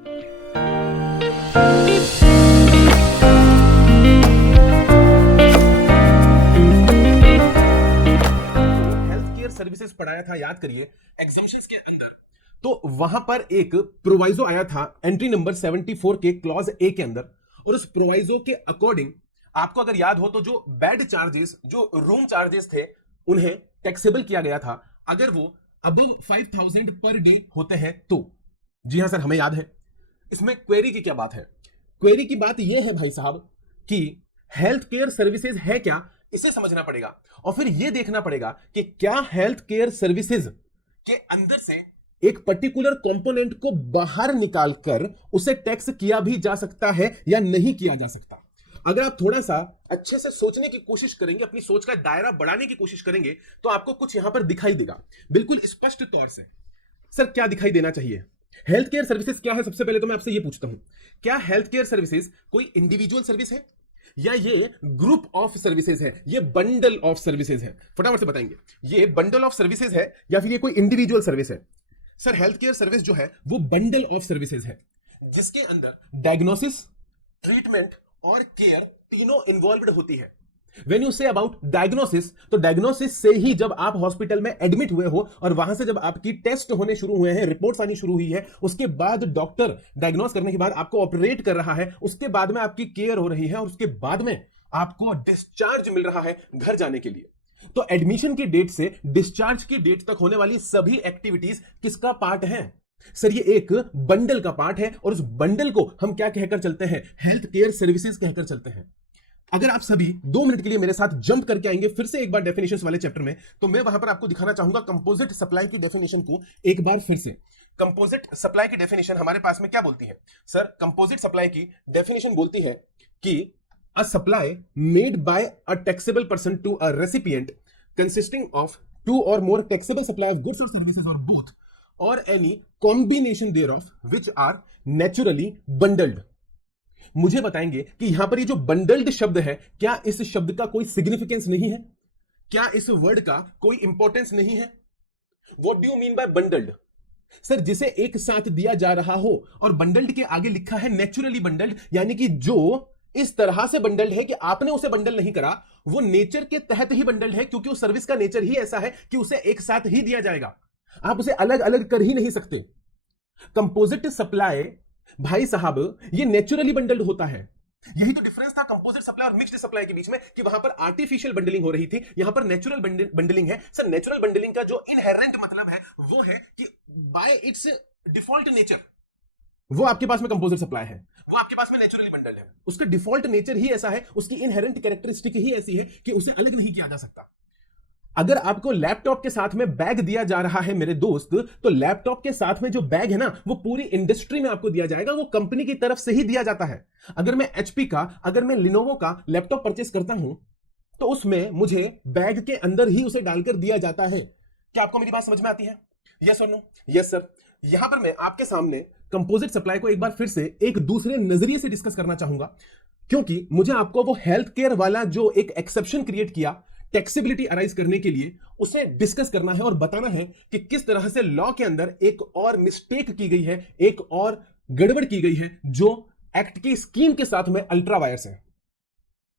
Health care services पढ़ाया था, याद करिए एग्जामिनेशंस के अंदर। तो वहां पर एक प्रोवाइजो आया था एंट्री नंबर 74 के क्लॉज ए के अंदर, और उस प्रोवाइजो के अकॉर्डिंग आपको अगर याद हो तो जो बेड चार्जेस, जो रूम चार्जेस थे, उन्हें टैक्सेबल किया गया था अगर वो अबव 5000 पर डे होते हैं तो। जी हां सर, हमें याद है। इसमें क्वेरी की क्या बात है? क्वेरी की बात यह है भाई साहब कि हेल्थ केयर सर्विसेज है क्या, इसे समझना पड़ेगा, और फिर यह देखना पड़ेगा कि क्या हेल्थ केयर सर्विसेज के अंदर से एक पर्टिकुलर कंपोनेंट को बाहर निकालकर उसे टैक्स किया भी जा सकता है या नहीं किया जा सकता। अगर आप थोड़ा सा अच्छे से सोचने की कोशिश करेंगे, अपनी सोच का दायरा बढ़ाने की कोशिश करेंगे, तो आपको कुछ यहां पर दिखाई देगा बिल्कुल स्पष्ट तौर से। सर क्या दिखाई देना चाहिए? हेल्थ केयर सर्विसेज क्या है? सबसे पहले तो मैं आपसे यह पूछता हूं, क्या हेल्थ केयर सर्विसेज कोई इंडिविजुअल सर्विस है या ये ग्रुप ऑफ सर्विसेज है, ये बंडल ऑफ सर्विसेज है? फटाफट से बताएंगे, ये बंडल ऑफ सर्विसेज है या फिर ये कोई इंडिविजुअल सर्विस है? सर हेल्थ केयर सर्विस जो है वो बंडल ऑफ सर्विसेज है, जिसके अंदर डायग्नोसिस, ट्रीटमेंट और केयर तीनों इन्वॉल्वड होती है। When you say about diagnosis, तो डायग्नोसिस से ही जब आप हॉस्पिटल में एडमिट हुए हो और वहां से जब आपकी टेस्ट होने शुरू हुए हैं, रिपोर्ट्स आनी शुरू हुई है, उसके बाद डॉक्टर डायग्नोस करने के बाद आपको ऑपरेट कर रहा है, उसके बाद में आपकी केयर हो रही है और उसके बाद में आपको डिस्चार्ज मिल रहा है घर जाने के लिए। तो एडमिशन की डेट से डिस्चार्ज की डेट तक होने वाली सभी एक्टिविटीज किसका पार्ट है? सर ये एक बंडल का पार्ट है, और उस बंडल को हम क्या कहकर चलते हैं? हेल्थ केयर सर्विसेज कहकर चलते हैं। अगर आप सभी 2 मिनट के लिए मेरे साथ जंप करके आएंगे फिर से एक बार डेफिनेशंस वाले चैप्टर में, तो मैं वहां पर आपको दिखाना चाहूंगा कंपोजिट सप्लाई की डेफिनेशन को एक बार फिर से। कंपोजिट सप्लाई की डेफिनेशन हमारे पास में क्या बोलती है? सर कंपोजिट सप्लाई की डेफिनेशन बोलती है कि a supply made by a taxable person to a recipient consisting of 2 or more taxable supply of goods or services or both or any combination thereof which are naturally bundled। मुझे बताएंगे कि यहां पर ये जो बंडल्ड शब्द है, क्या इस शब्द का कोई सिग्निफिकेंस नहीं है? क्या इस वर्ड का कोई इंपॉर्टेंस नहीं है? What do you mean by bundled? Sir जिसे एक साथ दिया जा रहा हो, और बंडल्ड के आगे लिखा है नेचुरली बंडल्ड, यानी कि जो इस तरह से बंडल्ड है कि आपने उसे बंडल नहीं करा, वो नेचर के तहत ही बंडल्ड है, क्योंकि उस सर्विस का नेचर ही ऐसा है कि उसे एक साथ ही दिया जाएगा, आप उसे अलग अलग कर ही नहीं सकते। कंपोजिट सप्लाई भाई साहब ये नेचुरली बंडल्ड होता है। यही तो डिफरेंस था कंपोजिट सप्लाई और मिक्स्ड सप्लाई के बीच में, कि वहां पर आर्टिफिशियल बंडलिंग हो रही थी, यहां पर नेचुरल बंडलिंग है। सर नेचुरल बंडलिंग का जो इनहेरेंट मतलब है वो है कि बाय इट्स डिफॉल्ट नेचर वो आपके पास में कंपोजिट सप्लाई है, वो आपके पास में नेचुरली बंडल्ड है। उसका डिफॉल्ट नेचर ही ऐसा है, उसकी इनहेरेंट कैरेक्टरिस्टिक ही ऐसी है कि उसे अलग नहीं किया जा सकता। अगर आपको लैपटॉप के साथ में बैग दिया जा रहा है मेरे दोस्त, तो लैपटॉप के साथ में जो बैग है ना, वो पूरी इंडस्ट्री में आपको दिया जाएगा, वो कंपनी की तरफ से ही दिया जाता है। अगर मैं एचपी का, अगर मैं लिनोवो का लैपटॉप परचेस करता हूं, तो उसमें मुझे बैग के अंदर ही उसे डालकर दिया जाता है। क्या आपको मेरी बात समझ में आती है? यस और नो? Yes sir. यहां पर मैं आपके सामने कंपोजिट सप्लाई को एक बार फिर से एक दूसरे नजरिए से डिस्कस करना चाहूंगा, क्योंकि मुझे आपको वो हेल्थ केयर वाला जो एक एक्सेप्शन क्रिएट किया टैक्सेबिलिटी अराइज करने के लिए, उसे डिस्कस करना है और बताना है कि किस तरह से लॉ के अंदर एक और मिस्टेक की गई है, एक और गड़बड़ की गई है, जो एक्ट की स्कीम के साथ में अल्ट्रा वायर्स है।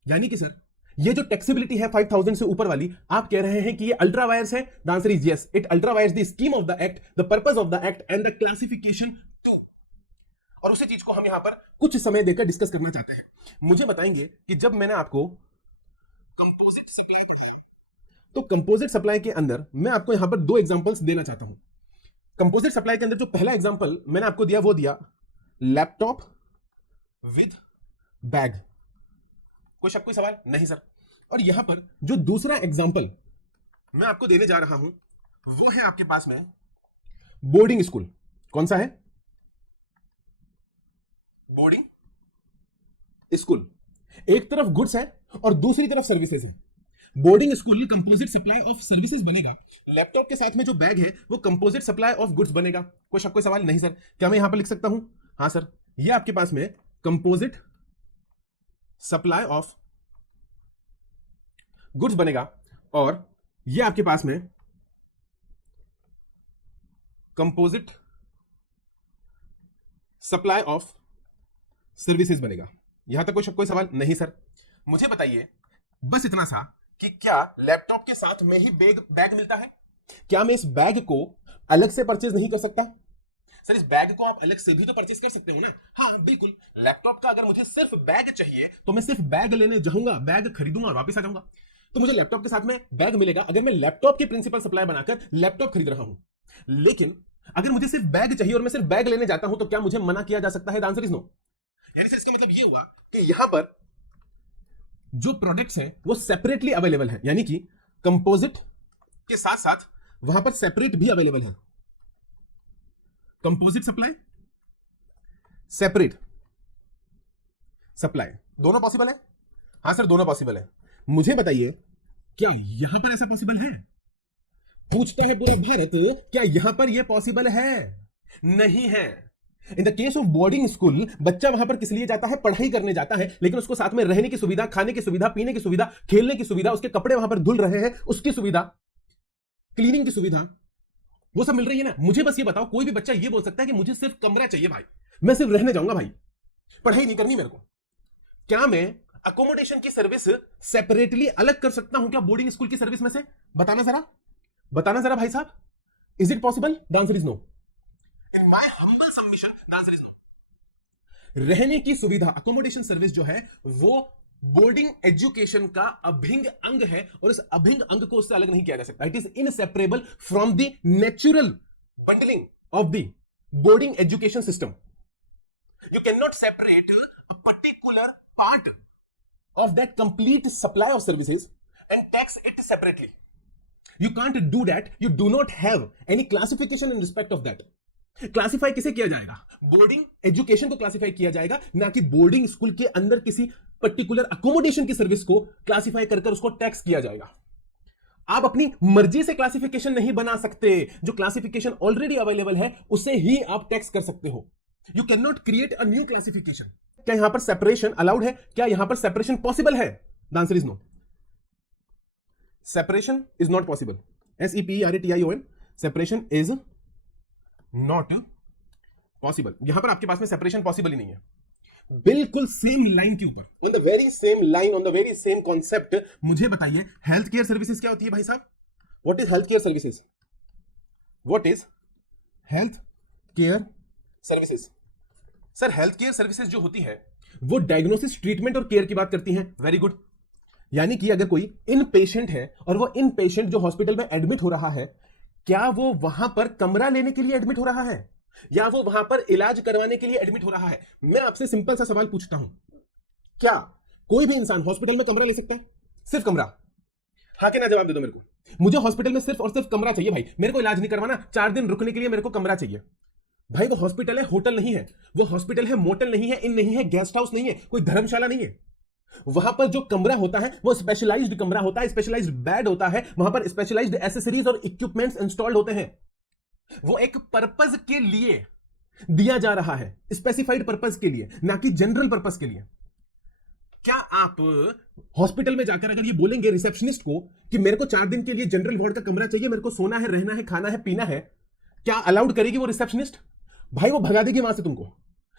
यानी कि सर ये जो टैक्सेबिलिटी है 5000 से ऊपर वाली, आप कह रहे हैं कि ये अल्ट्रा वायर्स है? The answer is yes, it ultra vires the scheme of the act, the purpose of the act and the classification too. और उसी चीज को हम यहां पर कुछ समय देकर डिस्कस करना चाहते हैं। मुझे बताएंगे कि जब मैंने आपको कंपोजिट सप्लाई पढ़ाया, तो कंपोजिट सप्लाई के अंदर मैं आपको यहां पर 2 एग्जांपल्स देना चाहता हूं। कंपोजिट सप्लाई के अंदर जो पहला एग्जांपल मैंने आपको दिया वो दिया लैपटॉप विद बैग। कोई शक, कोई सवाल? नहीं सर। और यहां पर जो दूसरा एग्जांपल मैं आपको देने जा रहा हूं वो है आपके पास में बोर्डिंग स्कूल। कौन सा है? Boarding school. एक तरफ गुड्स है और दूसरी तरफ सर्विसेज है। Boarding school composite supply of services बनेगा, लैपटॉप के साथ में जो बैग है वो कंपोजिट सप्लाई ऑफ गुड्स बनेगा। कोई शक, कोई सवाल? नहीं सर। क्या मैं यहां पर लिख सकता हूं? हां सर, ये आपके पास में कंपोजिट सप्लाई ऑफ गुड्स बनेगा, और ये आपके पास में कंपोजिट सप्लाई ऑफ सर्विसेज बनेगा। यहां तक कोई सवाल नहीं सर? मुझे बताइए बस इतना सा कि क्या लैपटॉप के साथ में ही बैग मिलता है? क्या मैं इस बैग को अलग से परचेज नहीं कर सकता? सर इस बैग को आप अलग से भी तो परचेज कर सकते हो ना। हाँ बिल्कुल, लैपटॉप का अगर मुझे सिर्फ बैग चाहिए तो मैं सिर्फ बैग लेने जाऊंगा, बैग खरीदूंगा और वापस आ जाऊंगा, तो मुझे लैपटॉप के साथ में बैग मिलेगा अगर मैं लैपटॉप की प्रिंसिपल सप्लाई बनाकर लैपटॉप खरीद रहा हूं। लेकिन अगर मुझे सिर्फ बैग चाहिए और मैं सिर्फ बैग लेने जाता हूं तो क्या मुझे मना किया जा सकता है? The answer is no. यानी सर इसका मतलब ये हुआ कि यहां पर जो प्रोडक्ट्स हैं वो सेपरेटली अवेलेबल है, यानी कि कंपोजिट के साथ साथ वहां पर सेपरेट भी अवेलेबल है। कंपोजिट सप्लाई, सेपरेट सप्लाई, दोनों पॉसिबल है? हां सर दोनों पॉसिबल है। मुझे बताइए क्या यहां पर ऐसा पॉसिबल है? पूछता है पूरा भारत, क्या यहां पर यह पॉसिबल है? नहीं है। In the case of boarding school बच्चा वहां पर किस लिए जाता है? पढ़ाई करने जाता है, लेकिन उसको साथ में रहने की सुविधा, खाने की सुविधा, पीने की सुविधा, खेलने की सुविधा, उसके कपड़े वहां पर धुल रहे हैं उसकी सुविधा, क्लीनिंग की सुविधा, वो सब मिल रही है ना। मुझे बस ये बताओ, कोई भी बच्चा ये बोल सकता है कि मुझे सिर्फ कमरा चाहिए भाई, मैं सिर्फ रहने जाऊंगा भाई, पढ़ाई नहीं करनी मेरे को। क्या मैं अकोमोडेशन की सर्विस सेपरेटली अलग कर सकता हूं क्या बोर्डिंग स्कूल की सर्विस में से? बताना जरा, बताना जरा भाई साहब, is it possible? The answer is no. In my humble submission the answer is no. रहने की सुविधा, अकोमोडेशन सर्विस जो है वो बोर्डिंग एजुकेशन का अभिन्न अंग है और इस अभिन्न अंग को उससे अलग नहीं किया जा सकता। It is inseparable from the natural bundling of the boarding education system. You can not separate a particular part of that complete supply of services and tax it separately. You can't do that. You do not have any classification in respect of that. Classify किसे किया जाएगा? Boarding education को classify किया जाएगा, ना कि boarding school के अंदर किसी पर्टिकुलर अकोमोडेशन की सर्विस को क्लासिफाई कर उसको टैक्स किया जाएगा। आप अपनी मर्जी से क्लासिफिकेशन नहीं बना सकते। जो क्लासिफिकेशन ऑलरेडी अवेलेबल है उसे ही आप टैक्स कर सकते हो। You can not create a new classification. क्या यहां पर सेपरेशन अलाउड है? क्या यहां पर सेपरेशन पॉसिबल है? The answer is no. Separation is not possible. SEPARATION, separation is not possible. यहां पर आपके पास में सेपरेशन पॉसिबल ही नहीं है। बिल्कुल सेम लाइन के ऊपर, on the very same line, on the very same concept, मुझे बताइए हेल्थ केयर सर्विसेज क्या होती है भाई साहब? What is health care services? What is health care services? Sir health care services जो होती है वो डायग्नोसिस, ट्रीटमेंट और केयर की बात करती हैं। Very good. यानी कि अगर कोई इन पेशेंट है और वो इन पेशेंट जो हॉस्पिटल में एडमिट हो रहा है, क्या वो वहां पर कमरा लेने के लिए एडमिट हो रहा है या वो वहां पर इलाज करवाने के लिए एडमिट हो रहा है? मैं आपसे सिंपल सा सवाल पूछता हूं, क्या कोई भी इंसान हॉस्पिटल में कमरा ले सकता है? सिर्फ कमरा? हाँ के ना जवाब दे दो मेरे को। मुझे हॉस्पिटल में सिर्फ और सिर्फ कमरा चाहिए भाई, मेरे को इलाज नहीं करवाना, 4 दिन रुकने के लिए मेरे को कमरा चाहिए। भाई वो हॉस्पिटल है, होटल नहीं है। वो हॉस्पिटल है, मोटल नहीं है, इन नहीं है, गेस्ट हाउस नहीं है, कोई धर्मशाला नहीं है। वहां पर जो कमरा होता है वो स्पेशलाइज्ड कमरा होता है, स्पेशलाइज्ड बेड होता है, वहां पर स्पेशलाइज्ड एसेसरीज और इक्विपमेंट्स इंस्टॉल्ड होते हैं। वो एक पर्पज के लिए दिया जा रहा है, स्पेसिफाइड पर्पज के लिए, ना कि जनरल पर्पज के लिए। क्या आप हॉस्पिटल में जाकर अगर ये बोलेंगे रिसेप्शनिस्ट को कि मेरे को 4 दिन के लिए जनरल वार्ड का कमरा चाहिए, मेरे को सोना है, रहना है, खाना है, पीना है, क्या अलाउड करेगी वो रिसेप्शनिस्ट? भाई वो भगा देगी वहां से तुमको।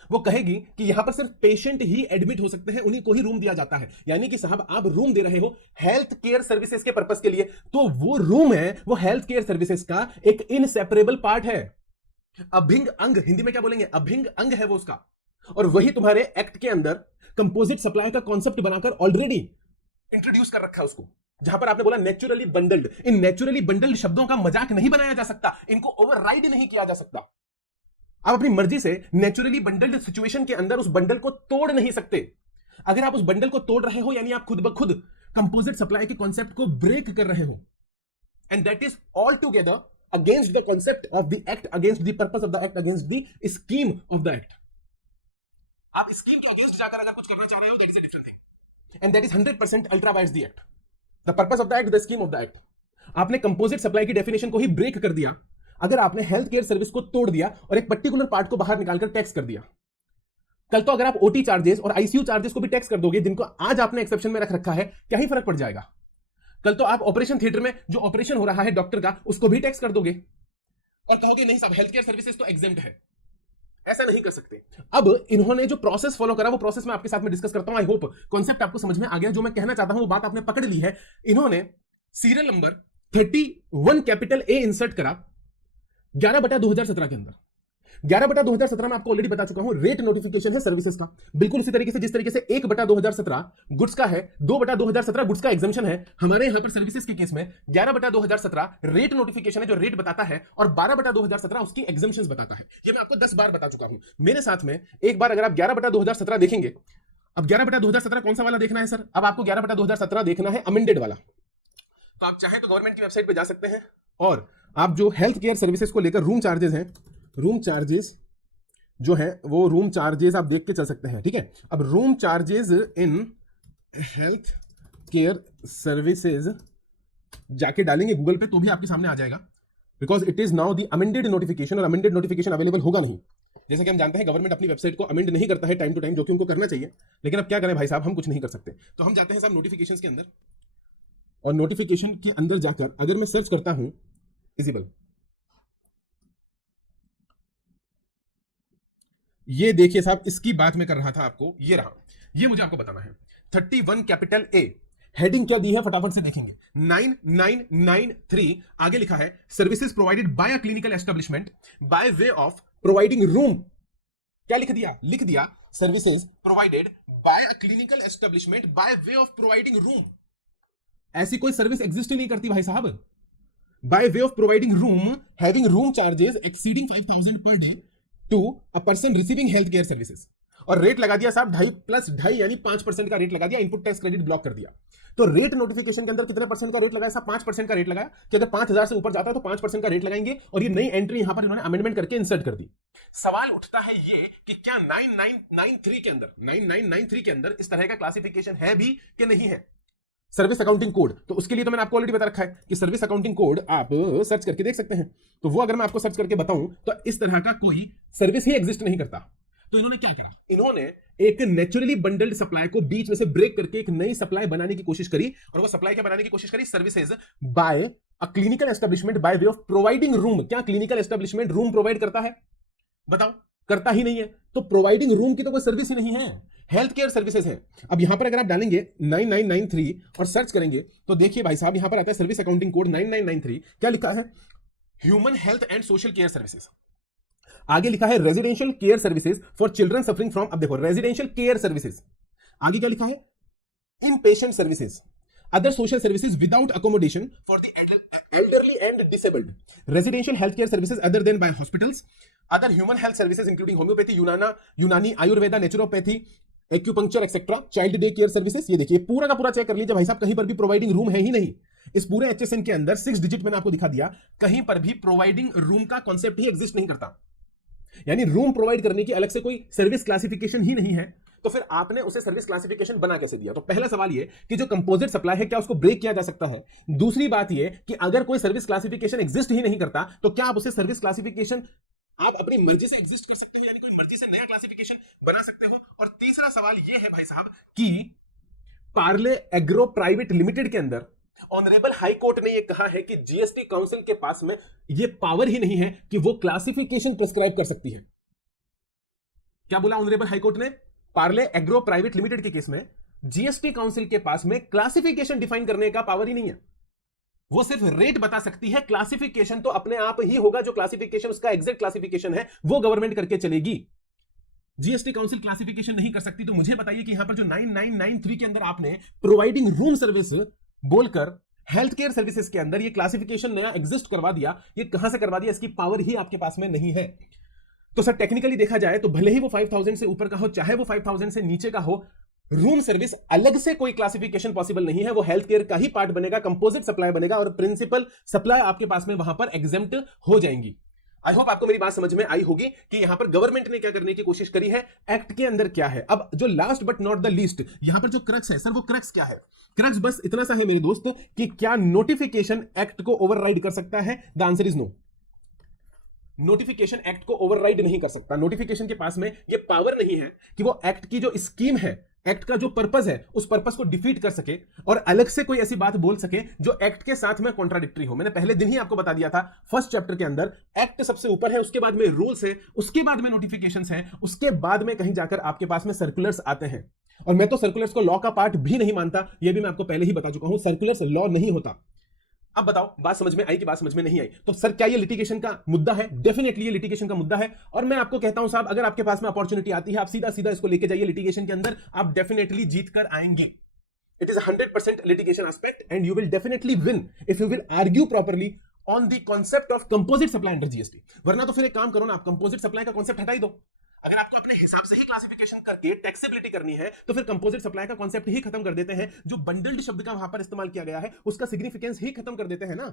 वो कहेगी कि यहां पर सिर्फ पेशेंट ही एडमिट हो सकते हैं, उन्हीं को ही रूम दिया जाता है। यानी कि साहब आप रूम दे रहे हो हेल्थ केयर सर्विसेज के पर्पस के लिए, तो वो रूम है, वो हेल्थ केयर सर्विसेज का एक इनसेपरेबल पार्ट है, अभिन्न अंग। हिंदी में क्या बोलेंगे? अभिन्न अंग है वो उसका। और वही तुम्हारे एक्ट के अंदर कंपोजिट सप्लाई का कॉन्सेप्ट बनाकर ऑलरेडी इंट्रोड्यूस कर रखा है उसको, जहां पर आपने बोला नेचुरली बंडल्ड। इन नेचुरली बंडल्ड शब्दों का मजाक नहीं बनाया जा सकता, इनको ओवरराइड नहीं किया जा सकता। आप अपनी मर्जी से नेचुरली बंडल्ड सिचुएशन के अंदर उस बंडल को तोड़ नहीं सकते। अगर आप उस बंडल को तोड़ रहे हो यानी आप खुद ब खुद कंपोजिट सप्लाई के कॉन्सेप्ट को ब्रेक कर रहे हो, and that is all together against the concept of the act, against the purpose of the act, against the scheme of the act. आप स्कीम के अगेंस्ट जाकर अगर कुछ करना चाह रहे हो, that is a different thing, and that is 100% ultra vires the act, the purpose of the act, the scheme of the act. आपने कंपोजिट सप्लाई की डेफिनेशन को ही ब्रेक कर दिया अगर आपने हेल्थ केयर सर्विस को तोड़ दिया और एक पर्टिकुलर पार्ट को बाहर निकालकर टैक्स कर दिया। कल तो अगर आप ओटी चार्जेस और आईसीयू चार्जेस को भी टैक्स कर दोगे, जिनको आज आपने एक्सेप्शन में रख रखा है, क्या ही फर्क पड़ जाएगा? कल तो आप ऑपरेशन थिएटर में जो ऑपरेशन हो रहा है डॉक्टर का, उसको भी टैक्स कर दोगे और कहोगे नहीं साहब हेल्थ केयर सर्विसेज तो एग्जेम्प्ट है। ऐसा नहीं कर सकते। अब इन्होंने जो प्रोसेस फॉलो करा वो प्रोसेस मैं आपके साथ में डिस्कस करता हूं। आई होप कॉन्सेप्ट आपको समझ में आ गया। जो मैं कहना चाहता हूं वो बात आपने पकड़ ली है। इन्होंने serial number 31 capital A insert करा 11/2017 के अंदर। 11/2017 में आपको ऑलरेडी बता चुका हूं रेट नोटिफिकेशन है सर्विसेज का। बिल्कुल उसी तरीके से जिस तरीके से 1/2017 गुड्स का है, 2/2017 गुड्स का एग्जामिशन है, हमारे यहां पर सर्विसेज के केस में 11/2017 रेट नोटिफिकेशन है जो रेट बताता है, और 12/2017 उसकी एग्जामिशंस बताता है। ये मैं आपको 10 बार बता चुका हूं। मेरे साथ में एक बार अगर आप 11/2017 देखेंगे, अब 11/2017 कौन सा वाला देखना है सर? अब आपको 11/2017 देखना है अमेंडेड वाला। तो आप चाहें तो गवर्नमेंट की वेबसाइट पे जा सकते हैं, और आप जो हेल्थ केयर सर्विसेज को लेकर रूम चार्जेस हैं, रूम चार्जेस जो है वो रूम चार्जेस आप देख के चल सकते हैं, ठीक है। अब room charges in health care services जाके डालेंगे गूगल पे तो भी आपके सामने आ जाएगा, because it is now the amended notification, और अमेंडेड नोटिफिकेशन अवेलेबल होगा नहीं। जैसे कि हम जानते हैं गवर्नमेंट अपनी वेबसाइट को अमेंड नहीं करता है टाइम टू टाइम, जो कि उनको करना चाहिए, लेकिन अब क्या करें भाई साहब, हम कुछ नहीं कर सकते। तो हम जाते हैं साहब नोटिफिकेशंस के अंदर, और नोटिफिकेशन के अंदर जाकर अगर मैं सर्च करता हूं इजिबल, ये देखिए साहब, इसकी बात मैं कर रहा था आपको, ये रहा, ये मुझे आपको बताना है। 31 कैपिटल ए, हेडिंग क्या दी है फटाफट से देखेंगे, 9993। आगे लिखा है services provided by a clinical establishment by way of providing room. क्या लिख दिया? लिख दिया services provided by a clinical establishment by way of providing room. ऐसी कोई सर्विस एग्जिस्ट ही नहीं करती भाई साहब। By way of providing room, having room charges exceeding 5000 per day to a person receiving health care services. और rate लगा दिया साहब 2.5 + 2.5 यानी 5% का रेट लगा दिया, इनपुट टैक्स क्रेडिट ब्लॉक कर दिया। तो रेट नोटिफिकेशन के अंदर कितने परसेंट का रेट लगाया साहब? 5% का रेट लगाया कि अगर 5000 से ऊपर जाता है तो 5% का रेट लगाएंगे, और ये नई एंट्री यहां पर इन्होंने अमेंडमेंट करके इंसर्ट कर दी। सवाल उठता है ये कि क्या 9993 के अंदर इस तरह का क्लासिफिकेशन है भी कि नहीं है? सर्विस अकाउंटिंग कोड, तो उसके लिए तो मैंने आपको ऑलरेडी बता रखा है कि सर्विस अकाउंटिंग कोड आप सर्च करके देख सकते हैं। तो वो अगर मैं आपको सर्च करके बताऊं तो इस तरह का कोई सर्विस ही एग्जिस्ट नहीं करता। तो इन्होंने क्या करा? इन्होंने एक नेचुरली बंडल्ड सप्लाई को बीच में से ब्रेक करके एक नई सप्लाई बनाने की कोशिश करी, और वो सप्लाई क्या बनाने की कोशिश करी? Services by a clinical establishment by way of providing room. क्या क्लिनिकल एस्टेब्लिशमेंट रूम प्रोवाइड करता है? बताओ, करता ही नहीं है। तो प्रोवाइडिंग रूम की तो कोई सर्विस ही नहीं है, हेल्थ केयर सर्विसेज है। अब यहां पर अगर आप डालेंगे 9993 और सर्च करेंगे तो देखिए भाई साहब, यहां पर आता है सर्विस अकाउंटिंग कोड 9993। क्या लिखा है? Human health and social care services. आगे लिखा है residential care services for children suffering from, अब देखो रेजिडेंशियल केयर सर्विसेज, आगे क्या लिखा है? In patient services, other social services without accommodation for the elderly and disabled, residential healthcare services other than by hospitals, other human health services including homeopathy, यूनानी, Ayurveda, naturopathy, acupuncture etcetera, child day care services. ये देखिए पूरा का पूरा check कर लीजिए भाई साहब, कहीं पर भी प्रोवाइडिंग रूम है ही नहीं। इस पूरे एचएसएन के अंदर 6 डिजिट मैंने आपको दिखा दिया, कहीं पर भी प्रोवाइडिंग रूम का कॉन्सेप्ट ही एग्जिस्ट नहीं करता। यानी रूम प्रोवाइड करने की अलग से कोई सर्विस क्लासिफिकेशन ही नहीं है। तो फिर आपने उसे सर्विस क्लासिफिकेशन बना कैसे दिया? तो पहला सवाल ये कि जो कंपोजिट सप्लाई है क्या उसको ब्रेक किया जा सकता है? दूसरी बात ये कि अगर कोई सर्विस क्लासिफिकेशन एग्जिस्ट ही नहीं करता तो क्या आप उसे सर्विस क्लासिफिकेशन आप अपनी मर्जी से एग्जिस्ट कर सकते हैं, यानी कोई मर्जी से नया क्लासिफिकेशन बना सकते हो? और तीसरा सवाल ये है भाई साहब कि पार्ले एग्रो प्राइवेट लिमिटेड के अंदर ऑनरेबल हाई कोर्ट ने यह कहा है कि जीएसटी काउंसिल के पास में यह पावर ही नहीं है कि वो क्लासिफिकेशन प्रिस्क्राइब कर सकती है। क्या बोला ऑनरेबल हाई कोर्ट ने? पार्ले एग्रो प्राइवेट लिमिटेड के केस में जीएसटी काउंसिल के पास में क्लासिफिकेशन डिफाइन करने का पावर ही नहीं है। वो सिर्फ रेट बता सकती है, क्लासिफिकेशन तो अपने आप ही होगा। जो क्लासिफिकेशन उसका एग्जैक्ट क्लासिफिकेशन है वो गवर्नमेंट करके चलेगी। जीएसटी काउंसिल क्लासिफिकेशन नहीं कर सकती। तो मुझे बताइए कि यहां पर जो 9993 के अंदर आपने प्रोवाइडिंग रूम सर्विस बोलकर हेल्थ केयर सर्विसेज के अंदर ये क्लासिफिकेशन नया एग्जिस्ट करवा दिया, ये कहां से करवा दिया? इसकी पावर ही आपके पास में नहीं है। तो सर टेक्निकली देखा जाए तो भले ही वो 5000 से ऊपर का हो, चाहे वो 5000 से नीचे का हो, रूम सर्विस अलग से कोई क्लासिफिकेशन पॉसिबल नहीं है। वो हेल्थ केयर का ही पार्ट बनेगा, कंपोजिट सप्लाई बनेगा, और प्रिंसिपल सप्लाई आपके पास में वहां पर एग्जेम्प्ट हो जाएंगी। आई होप आपको मेरी बात समझ में आई होगी कि यहां पर गवर्नमेंट ने क्या करने की कोशिश करी है, एक्ट के अंदर क्या है। अब जो last but not the least यहां पर जो क्रक्स है सर, वो क्रक्स क्या है? क्रक्स बस इतना सा है मेरे दोस्त कि क्या नोटिफिकेशन एक्ट को ओवरराइड कर सकता है? The answer is no. Notification act को ओवरराइड नहीं कर सकता। नोटिफिकेशन के पास में यह पावर नहीं है कि वो एक्ट की जो स्कीम है एक्ट का जो पर्पस है उस पर्पस को डिफीट कर सके और अलग से कोई ऐसी बात बोल सके जो एक्ट के साथ में कॉन्ट्राडिक्टरी हो। मैंने पहले दिन ही आपको बता दिया था फर्स्ट चैप्टर के अंदर एक्ट सबसे ऊपर है, उसके बाद में रूल्स है, उसके बाद में नोटिफिकेशंस है, उसके बाद में कहीं जाकर आपके पास में सर्कुलर्स आते हैं। और मैं तो सर्कुलर्स को लॉ का पार्ट भी नहीं मानता, यह भी मैं आपको पहले ही बता चुका हूं, सर्कुलर्स लॉ नहीं होता। अब बताओ बात समझ में आई कि बात समझ में नहीं आई? तो सर क्या ये लिटिगेशन का मुद्दा है? डेफिनेटली ये लिटिगेशन का मुद्दा है। और मैं आपको कहता हूं साहब, अगर आपके पास में अपॉर्चुनिटी आती है, आप सीधा सीधा इसको लेके जाइए लिटिगेशन के अंदर, आप डेफिनेटली जीत कर आएंगे। It is 100% litigation aspect and you will definitely win if you will argue properly on the concept of composite supply under GST। वरना तो फिर एक काम करो ना, आप कंपोजिट सप्लाई का कॉन्सेप्ट हटा ही दो। अगर आपको अपने हिसाब से ही क्लासिफिकेशन करके टैक्सेबिलिटी करनी है तो फिर कंपोजिट सप्लाई का कॉन्सेप्ट ही खत्म कर देते हैं। जो बंडल्ड शब्द का वहां पर इस्तेमाल किया गया है उसका सिग्निफिकेंस ही खत्म कर देते हैं ना।